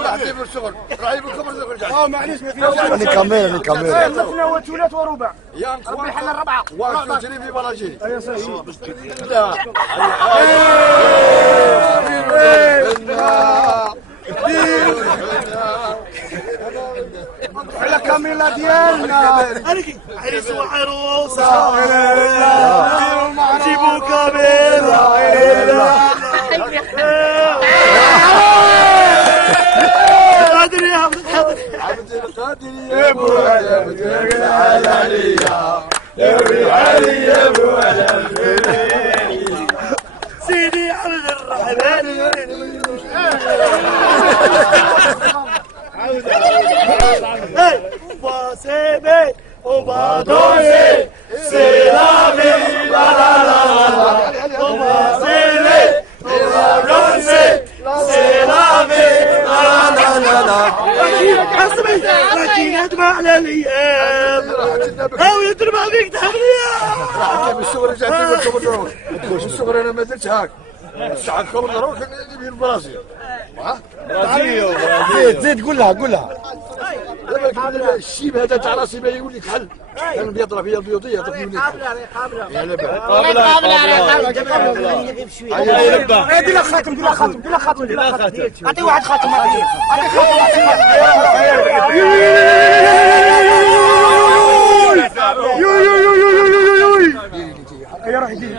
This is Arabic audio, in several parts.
راح في الشغل راح يبكم الرجال. معليش ما فيش كاميرا مثنى وثلاث ورباع. ربي يحل الربعه. واحد تجري في بلاجي. ايوه صحيح. لا على كاميرا ديالنا. عريس وعروسه جيبوا كاميرا. قادر يا عبد القادر يا ابو علي يا علي يا ابو علي سيدي عبد الرحمن وباسمي وبادوسي سلامي لا لا لا وباسمي وبادوسي سلامي لا لا لا لا حسبي لكن ادمع على الايام او يدرب فيك تحمليه بالصغر رجعت بالصغر انا ما درتش هاك الساعه خبر نروح نجيب البرازيل زيد قولها الشيب هذا تاع راسي ما يقول لك حل كان بيضرب هي البيوضيه تقول لك قابله يا لبا قابله دير لك خاتم اعطي واحد خاتم اعطي يا روحي دير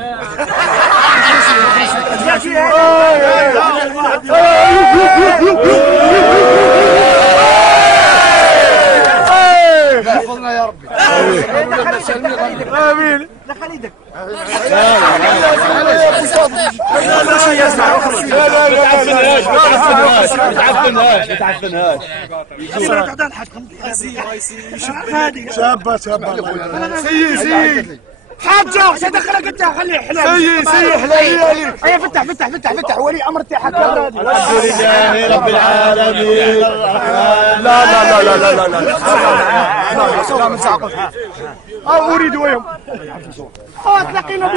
احفظنا يا ربي امين دخل يدك ما تعفنهاش شابه سي حاجه سيدخلك انت خليه حلال سي حلالي اي فتح ولي امر تاعك الحمد لله رب العالمين. لا لا لا لا لا لا اريد ويهم تلاقينا